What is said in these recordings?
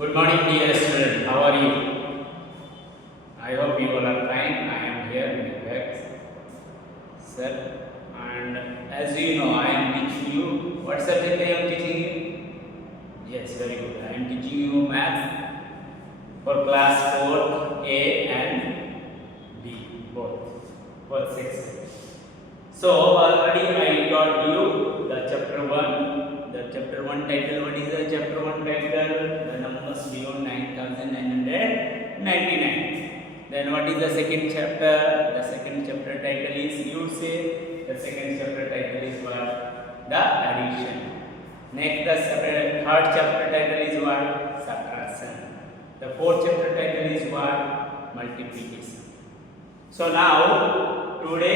Good morning, dear student. How are you? I hope you all are fine. I am here in the back, sir. And as you know, I am teaching you. What subject I am teaching you? Yes, very good. I am teaching you maths for class 4 A and B, both sections. So already I taught you the chapter 1. The chapter 1 title. What is the chapter 1 title? The numbers beyond 9999. Then what is the second chapter? The second chapter title is, you say, the second chapter title is what? The addition. Next, the third chapter title is what? Subtraction. The fourth chapter title is what? Multiplication. So now, today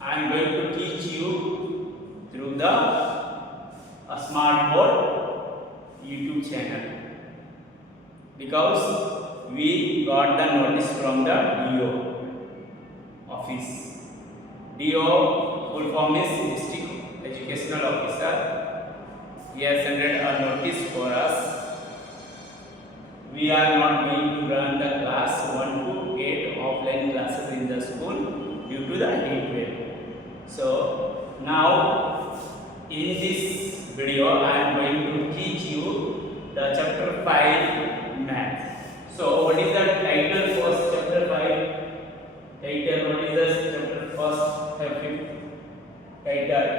I am going to teach you through the Smart Board YouTube channel, because we got the notice from the DO office. DO full form is District Educational Officer. He has sent a notice for us. We are not going to run the class 1 to 8 offline classes in the school due to the heat wave. So now in this video I am going to teach you the chapter 5 math. So what is the title for chapter 5? Title, what is the chapter first fifth title?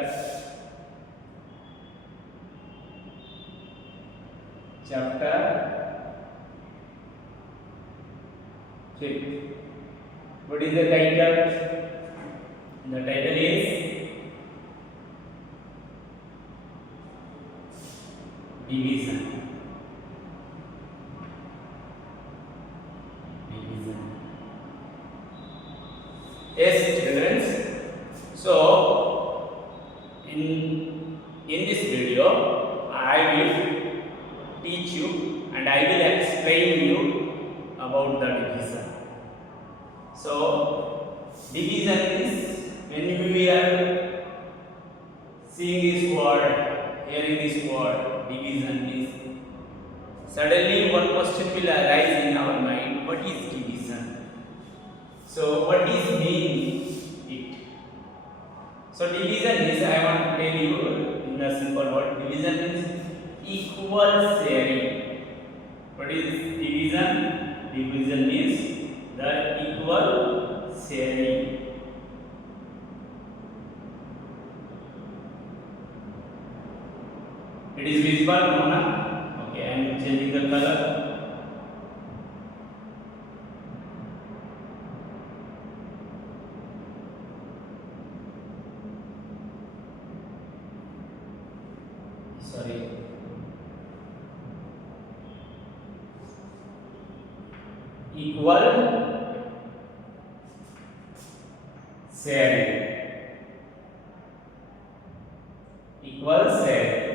Chapter 5. What is the title? The title is division. Yes, children. So in this video I will teach you and I will explain you about the division. So division is, when we are seeing this word, hearing this word division is, suddenly one question will arise in our mind: what is division? So what is mean it? So division is, I want to tell you in a simple word, division is equal sharing. What is division? Division is the equal sharing. It is visible, no? Okay, I am changing the color. Sorry. Equal sharing. Equal sharing.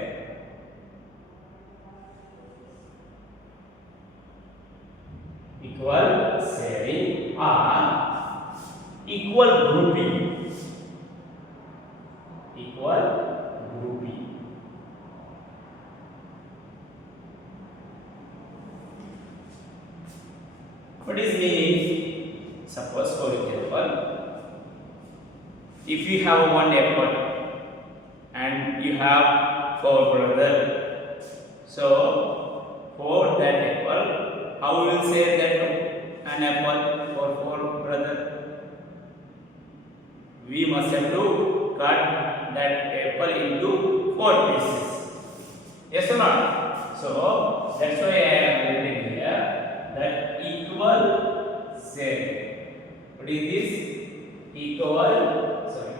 Equal sharing or equal grouping. Equal grouping. What is meaning? Suppose, for example, if you have one apple and you have 4 brothers, so for that apple, how we will say that an apple for 4 brothers? We must have to cut that apple into 4 pieces. Yes or not? So that's why I have written here that equal sharing. What is this? Equal, sorry.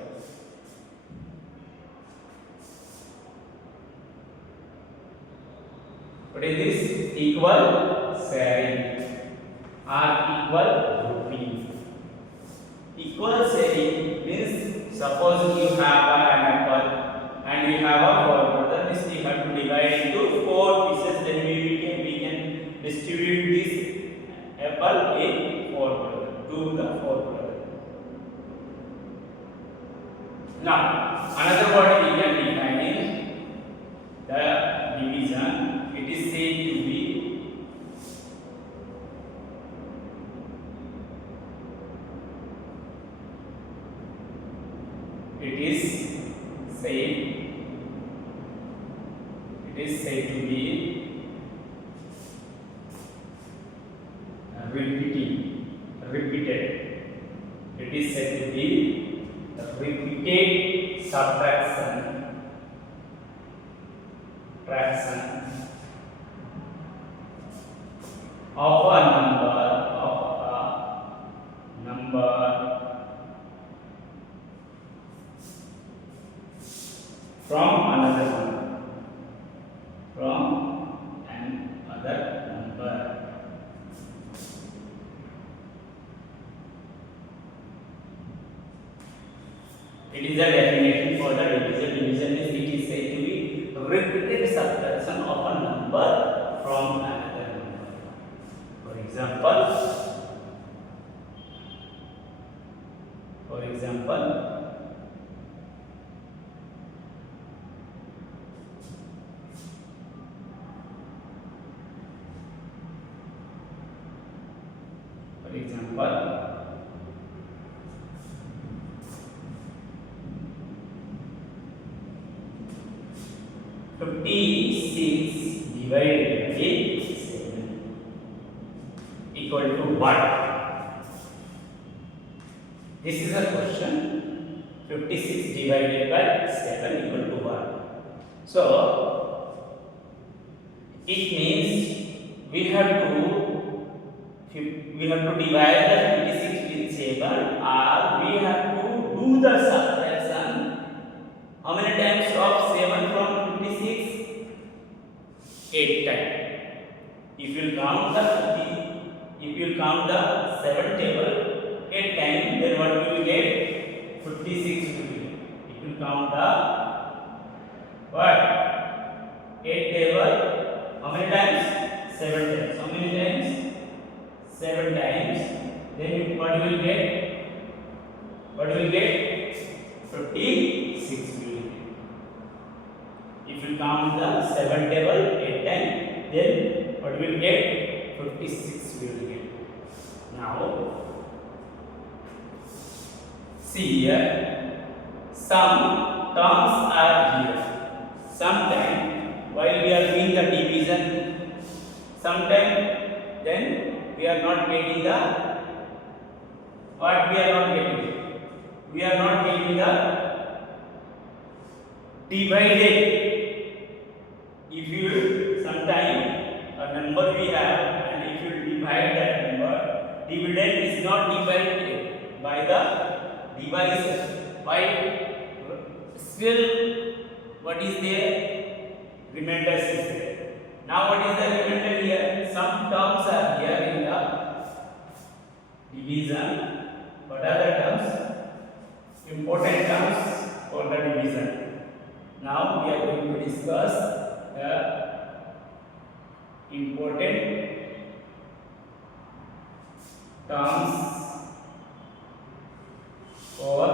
What is this? Equal sharing or equal grouping. Equal sharing means, suppose you have an apple and you have a 4 brothers, we have to divide into 4 pieces, then we can distribute this apple in 4 brothers, to the 4 brothers. Now another word we can define in the division. It is same it is said to be repeated. It is said to be repeated fraction of a number from another number. It is a definition for the division. Division is, it is said to be repeated subtraction of a number from another number. For example, For example, 56 divided by 7 equal to what? This is a question. 56 divided by 7 equal to what? So, it means we have to divide the 56 with 7, or we have to do the subtraction. How many times of 7 from 56? 8 times. If you count the 7 table 8 times, then what will you get? 56 will be. If you count the what? 8 table, how many times? 7 times. How many times? 7 times. Then what you will get? 56 will get. If you count the 7 table 8 times, then what will you get? 56 will get. Now, see here, some terms are here. Sometimes while we are doing the division, sometimes then we are not getting the what we are not getting. We are not getting the divided. If you sometime a number we have, and if you divide that number, dividend is not divided by the divisor. Why? Still, what is there? Remainder is there. Now, what is the remainder here? Some terms are here in the division. What are the terms? Important terms for the division. Now, we are going to discuss the important terms for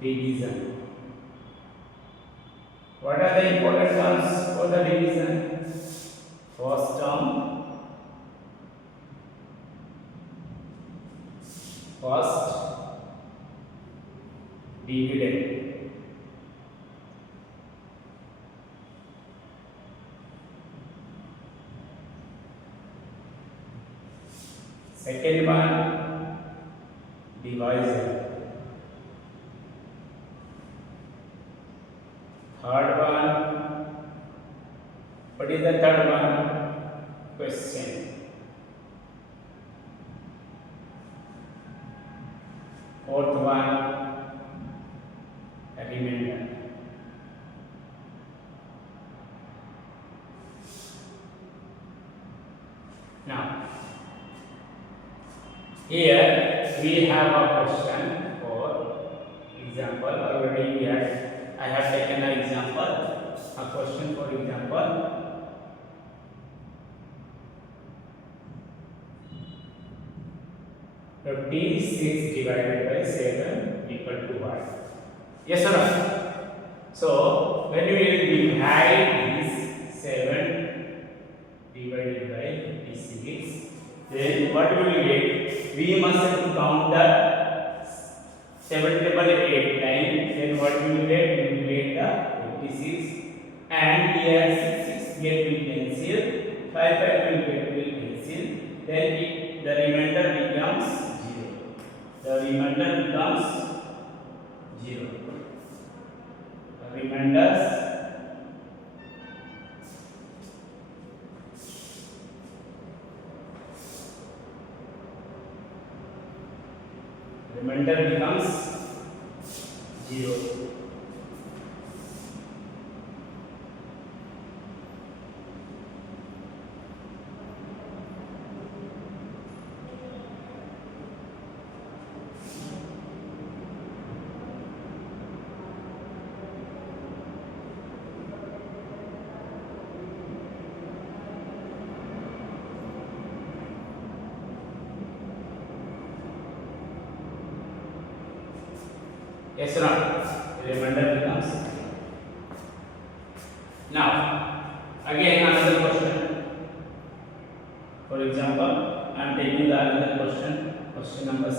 division. What are the important terms for the division? First term, dividend. Second one, divisor. Third one, what is the third one? Question. Fourth one, remainder. Now, here we have a question for example. Already I have taken an example, a question for example. "56 divided by 7 equal to what?" Yes or no? So, when we will divide this 7 divided by 56, then what will we get? We must have to count the 7 table 8 times. Then what will we get? We here 6 get will cancel, 5 will cancel, then the remainder becomes 0. The remainder becomes 0. The remainder becomes 0. Yes or not? The remainder becomes 0. Now, again another question. For example, I am taking the another question number 2.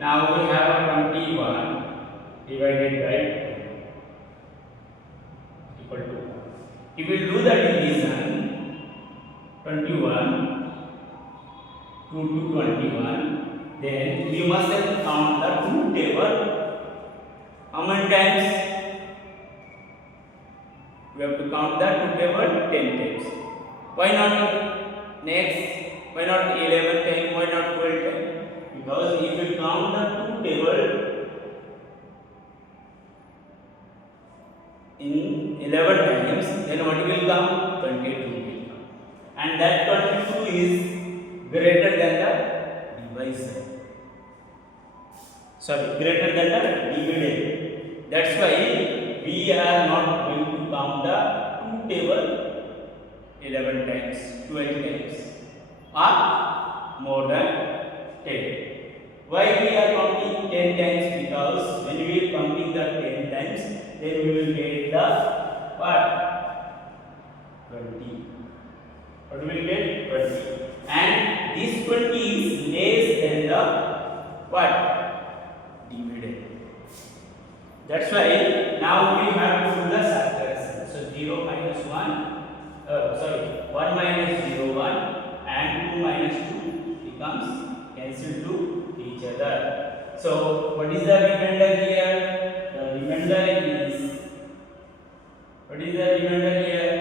Now we have a 21 divided by 2 equal to. If we do the division 21 2 to 21, then we must have count the two table. How many times? We have to count the two table 10 times. Why not next? Why not 11 times? Why not 12 times? Because if we count the two table in 11 times, then what will come? 22 will come. And that 22 is greater than the divisor. Sorry, greater than the dividend. That's why we are not going to count the two table 11 times, 12 times or more than 10. Why we are counting 10 times? Because when we are counting the 10 times, then we will get the what? 20. What we will get? 20. And this 20 is less than the what? Dividend. That's why now we have to do the subtraction. So 0 minus 1, 1 minus 0, 1 and 2 minus 2 becomes cancelled to each other. So what is the remainder here? The remainder is, what is the remainder here?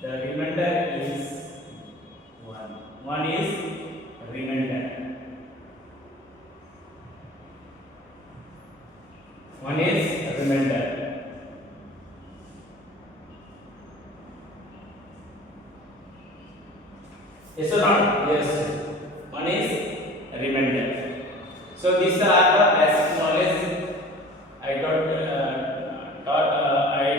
The remainder is 1. 1 is remainder. 1 is remainder. Yes or not? Yes. 1 is remainder. So these are the basic knowledge. I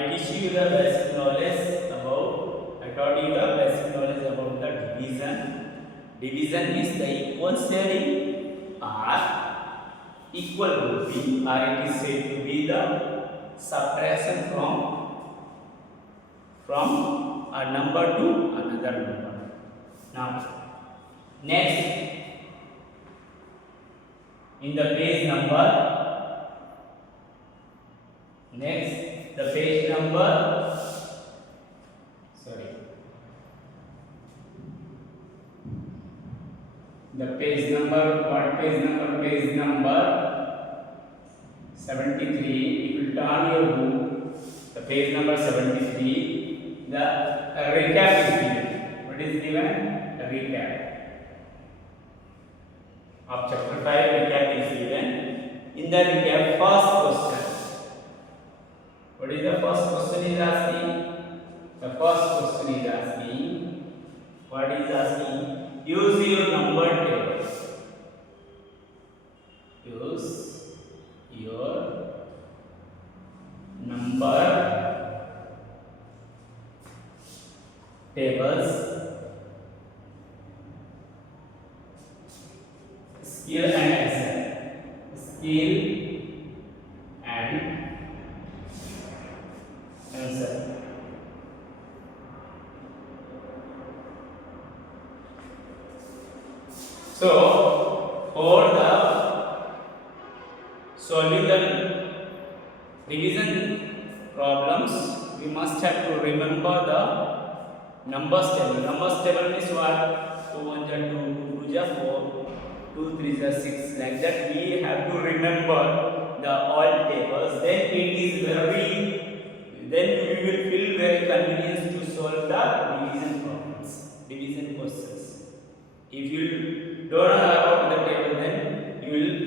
teach you the basic knowledge about. I taught you the basic knowledge about the division. Division is the equal sharing or equal grouping, or it is said to be the subtraction from a number to another number. Now, next, in the page number, page number 73. If you turn your book, the page number 73, the recap is given. What is given? A recap of chapter 5. Recap is given. In the recap, first question. What is the first question is asking? The first question is asking, what is asking? Use your number table. Use your number tables, skill and answer. Skill and answer. So, for the solving the revision problems, we must have to remember the numbers table. Numbers table means what? 2 1 are 2, 2 2 are 4, 2 3 are 6. Like that we have to remember the all tables. Then it is very, then we will feel very convenient to solve the division problems, division questions. If you don't know about the table, then you will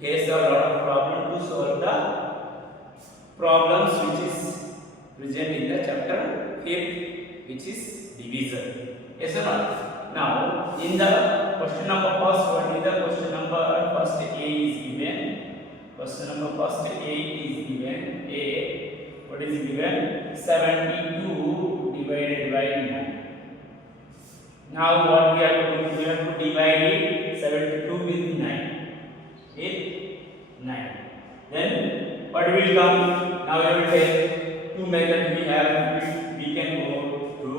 face a lot of problem to solve the problems which is present in the chapter 5th, which is division. Yes or not? Now in the question number first, what is the question number first? A is given. Question number first, A is given. A, what is given? 72 divided by 9. Now what we have to do? We have to divide it 72 with 9. With 9. Then what will come? Now we will take two methods we have. We can go to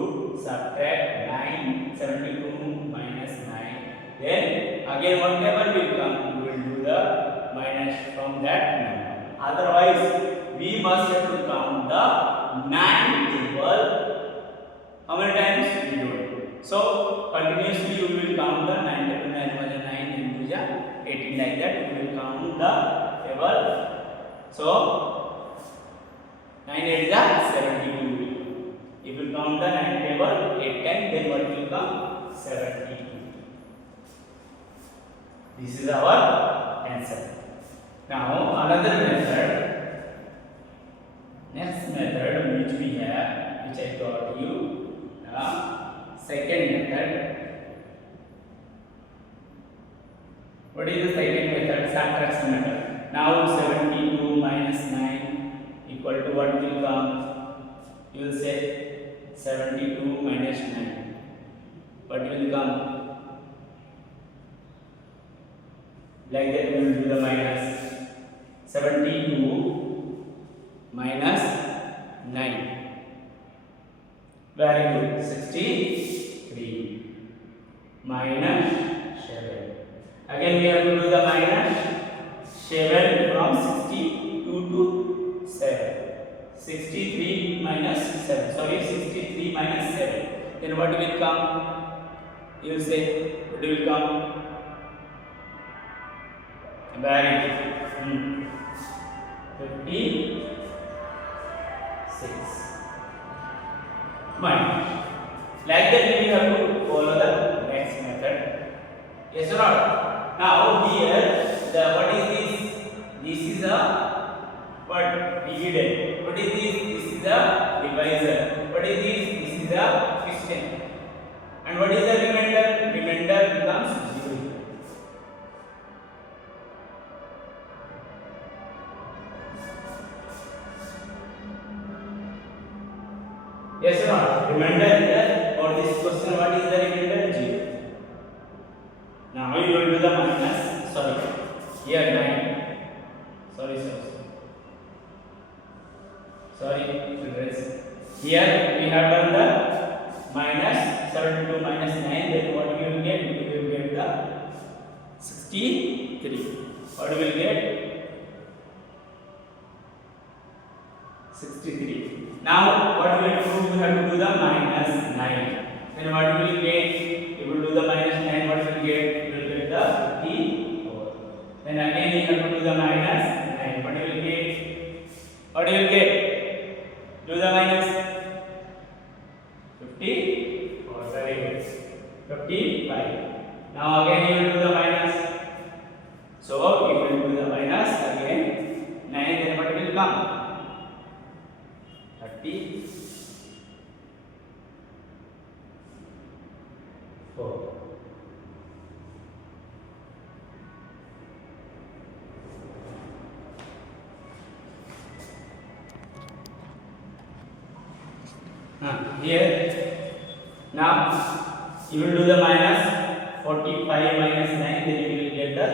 subtract 9, 72 minus 9. Then again whatever will come, we will do the minus from that number. Otherwise, we must have to count the 9 table. How many times? We do it. So continuously you will count the 9 table, 9 1 9 into 18, like that you will count the table. So 9 8 is 72. If you count the 9 table 8 times, then what will come? 72. This is our answer. Now another method, next method which we have, which I taught you, the second method. What is the second method? Subtraction method. Now 72 minus 9 equal to what will come? You will say 72 minus 9. What will come? Like that we will do the minus. 72 minus 9. Very good. 63 minus 7. Again we have to do the minus. 7 from 62 to 7. 63 minus 7. Sorry, 63 minus 7. Then what will come? You will say, what will come? Very good. 56 minus. Like that we have to follow the next method. Yes or not? Now here the what is this? This is a what? Dividend. What is this? This is a divisor. What is this? This is a fraction. And what is the remainder? Remainder becomes 0. Yes or not? Remainder here for this question, what is the remainder? 0. Now you will do the minus. Sorry, here 9. Sorry. Here we have done the minus 72 minus 9. Then what we will get? We will get the 63. What we will get? 63. Now what we have to do? We have to do the minus 9. Then what we will get? We will do the minus 9. What we will get? We will get the 54. Then again we have to do the minus 9. What we will get? What we will get? Do the minus 54. Very good. 55. Now again you will do the minus. So if you will do the minus again 9, then what will come? 34. Here now you will do the minus 45 minus 9, then you will get the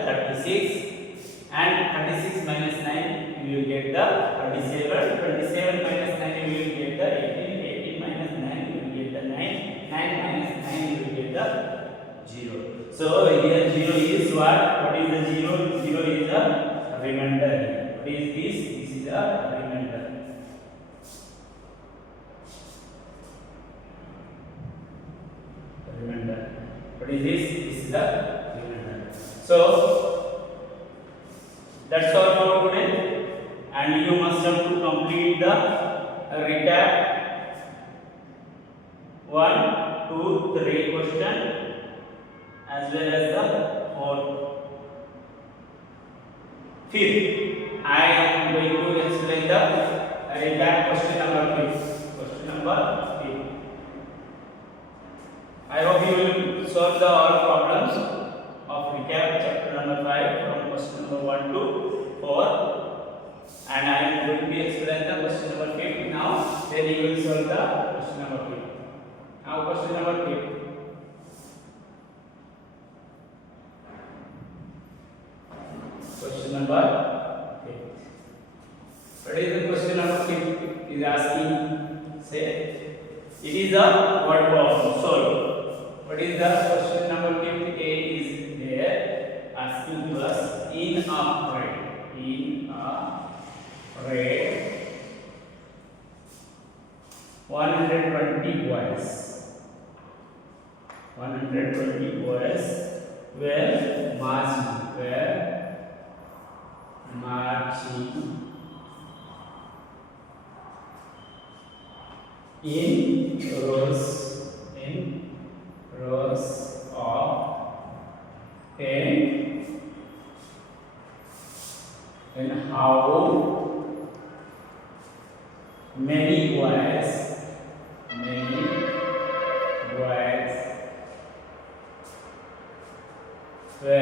36, and 36 minus 9 you will get the 37, 27 minus 9 you will get the 18, 18 minus 9 you will get the 9, 9 minus 9 you will get the 0. So here 0 is what? What is the 0? 0 is the remainder. What is this? This is a remainder. is this? This is the remainder. So that's all for today, and you must have to complete the recap 1, 2, 3 question as well as the 4th. Fifth, I am going to explain the recap question number 5. Question number 5. I hope you will solve the all problems of recap chapter number 5 from question number 1 to 4, and I am going to explain the question number 5 now. Then you will solve the question number 5. Now question number 5. Question number 5. What is the question number 5? Is asking, say, it is a word problem. Solve. What is the question number 5? A is there asking to us in a parade. In a parade, 120 boys. 120 boys were marching in rows of 10, and how many boys were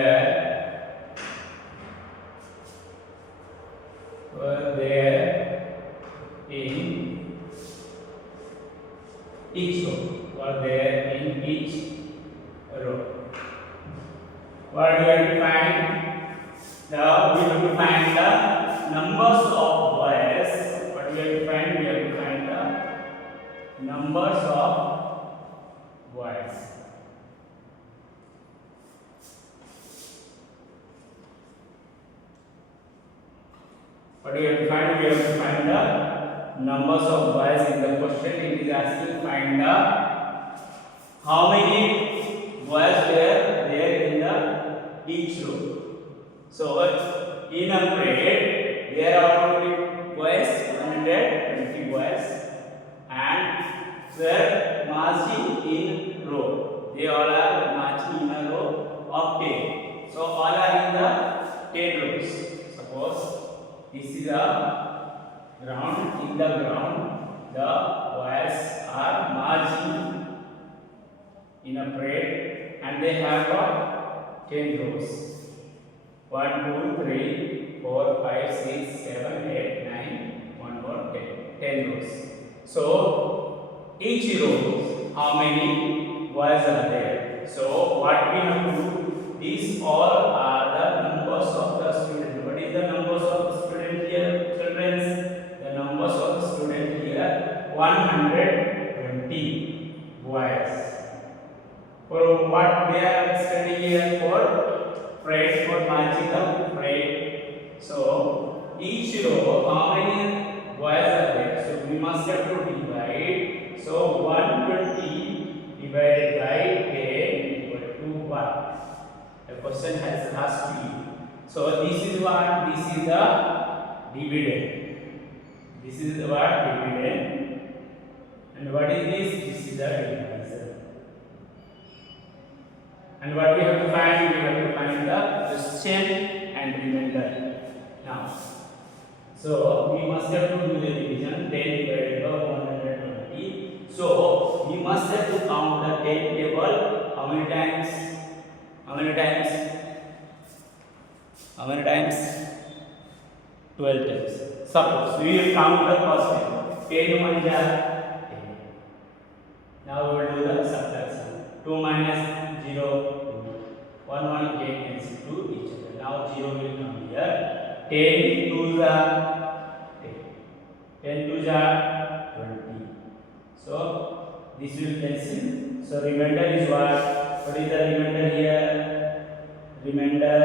there in each row. What do we have to find? Now we have to find the numbers of boys. What we have to find? We have to find the numbers of boys. What do we have to find? We have to find the numbers of boys in the question. It is asking find the how many boys were there in the each row. So in a parade there are only boys, 120 boys, and were marching in row. They all are marching in a row of 10. So all are in the 10 rows. Suppose this is a ground. In the ground, the boys are marching in a parade, and they have got 10 rows. 1, 2, 3, 4, 5, 6, 7, 8, 9, 1 more 10 rows. So each row, how many boys are there? So what we have to do? These all are the numbers of the student. What is the numbers of the student here, children? The numbers of the student here, 120 boys. For what they are studying here? For parade, for marching the parade. So each row, how many boys are there? So we must have to divide. So 120 divided by 10 equal to what? The question has asked you. So this is what? This is the dividend. This is what? Dividend. And what is this? This is the divisor. And what we have to find? We have to find the question and remainder. Now, so we must have to do the division. 10 divided by 120. So we must have to count the 10 table. How many times? How many times? How many times? 12 times. Suppose we will count the first time. 10 1 is 10. Now we will do the subtraction. 2 minus 0. 1 1 10 cancel to each other. Now 0 will come here. 10 2 are 10. 10 2 are 20. So this will cancel. So remainder is what? What is the remainder here? Remainder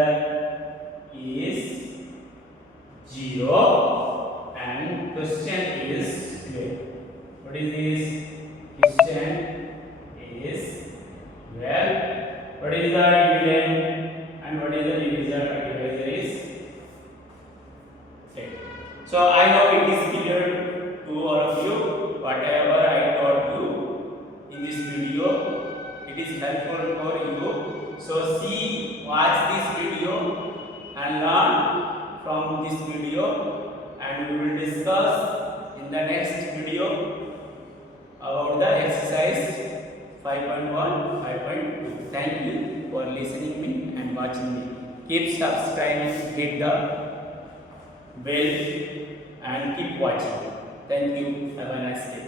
is 0, and question is 12. What is this? Question is 12. in the next video about the exercise 5.1, 5.2. Thank you for listening me and watching me. Keep subscribing, hit the bell and keep watching. Thank you. Have a nice day.